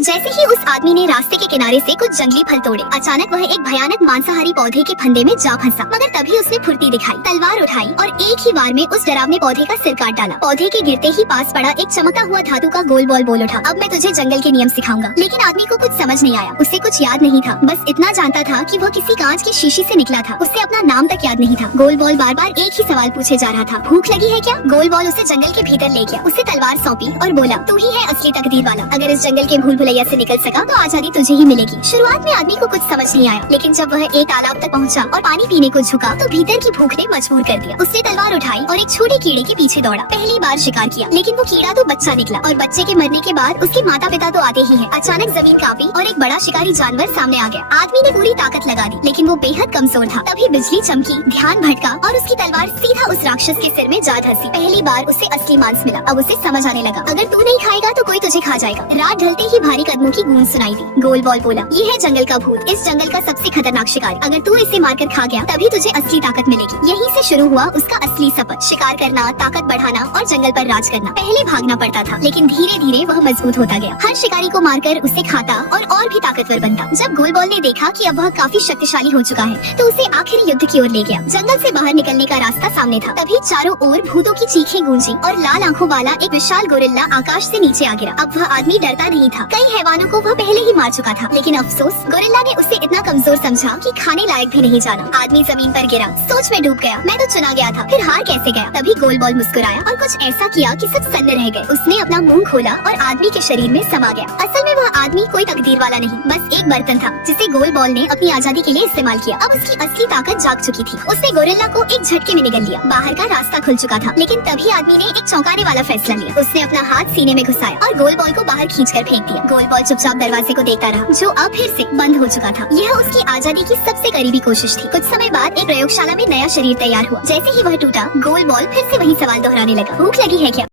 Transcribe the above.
जैसे ही उस आदमी ने रास्ते के किनारे से कुछ जंगली फल तोड़े, अचानक वह एक भयानक मांसाहारी पौधे के फंदे में जा फंसा। मगर तभी उसने फुर्ती दिखाई, तलवार उठाई और एक ही बार में उस डरावने पौधे का सिर काट डाला। पौधे के गिरते ही पास पड़ा एक चमकता हुआ धातु का गोल बॉल बोल उठा, अब मैं तुझे जंगल के नियम सिखाऊंगा। लेकिन आदमी को कुछ समझ नहीं आया, उसे कुछ याद नहीं था। बस इतना जानता था कि वह किसी कांच की शीशी से निकला था। उसे अपना नाम तक याद नहीं था। गोल बॉल बार बार एक ही सवाल पूछे जा रहा था, भूख लगी है क्या? गोल बॉल उसे जंगल के भीतर ले गया, उसे तलवार सौंपी और बोला, तू ही है असली तकदीर वाला। अगर इस जंगल के भूल भुलैया से निकल सका तो आजादी तुझे ही मिलेगी। शुरुआत में आदमी को कुछ समझ नहीं आया, लेकिन जब वह एक तालाब तक पहुंचा और पानी पीने को झुका तो भीतर की भूख ने मजबूर कर दिया। उसने तलवार उठाई और एक छोटे कीड़े के पीछे दौड़ा। पहली बार शिकार किया, लेकिन वो कीड़ा तो बच्चा निकला और बच्चे के मरने के बाद उसके माता पिता तो आते ही हैं। अचानक जमीन कांपी और एक बड़ा शिकारी जानवर सामने आ गया। आदमी ने पूरी ताकत लगा दी, लेकिन वो बेहद कमजोर था। तभी बिजली चमकी, ध्यान भटका और उसकी तलवार सीधा उस राक्षस के सिर में जा धंसी। पहली बार उसे असली मांस मिला। अब उसे समझ आने लगा, अगर तू नहीं खाएगा तो कोई तुझे खा जाएगा। रात ढलते ही भारी कदमों की गूंज सुनाई दी। गोल बॉल बोला, ये है जंगल का भूत, इस जंगल का सबसे खतरनाक शिकारी। अगर तू इसे मारकर खा गया तभी तुझे असली ताकत मिलेगी। यहीं से शुरू हुआ उसका असली सफर, शिकार करना, ताकत बढ़ाना और जंगल पर राज करना। पहले भागना पड़ता था, लेकिन धीरे धीरे वह मजबूत होता गया। हर शिकारी को मारकर उसे खाता और भी ताकतवर बनता। जब गोल बॉल ने देखा कि अब वह काफी शक्तिशाली हो चुका है तो उसे आखिरी युद्ध की ओर ले गया। जंगल से बाहर निकलने का रास्ता सामने था। तभी चारों ओर भूतों की चीखें गूंजी और लाल आंखों वाला एक विशाल गोरिल्ला आकाश से नीचे आ गिरा। अब वह आदमी डरता नहीं था, कई हैवानों को वह पहले ही मार चुका था। लेकिन अफसोस, गोरिल्ला ने उसे इतना कमजोर समझा कि खाने लायक भी नहीं जाना। आदमी जमीन पर गिरा, सोच में डूब गया, मैं तो चुना गया था, फिर हार कैसे गया? तभी गोल बॉल मुस्कुराया और कुछ ऐसा किया कि सब सन्न रह गए। उसने अपना मुंह खोला और आदमी के शरीर में समा गया। असल में वह आदमी कोई तकदीर वाला नहीं, बस एक बर्तन था जिसे गोल बॉल ने अपनी आजादी के लिए इस्तेमाल किया। अब उसकी असली ताकत जाग चुकी थी। उसने गोरिल्ला को एक झटके में निगल लिया। बाहर का रास्ता खुल चुका था, लेकिन तभी आदमी ने एक चौंकाने वाला फैसला लिया। उसने अपना हाथ सीने में घुसाया और गोल बॉल को बाहर खींचकर फेंक दिया। गोल बॉल चुपचाप दरवाजे को देखता रहा, जो अब फिर से बंद हो चुका था। यह उसकी आजादी की सबसे करीबी कोशिश थी। कुछ समय बाद एक प्रयोगशाला में नया शरीर तैयार हुआ। जैसे ही वह टूटा, गोल बॉल फिर से वही सवाल दोहराने लगा, भूख लगी है क्या?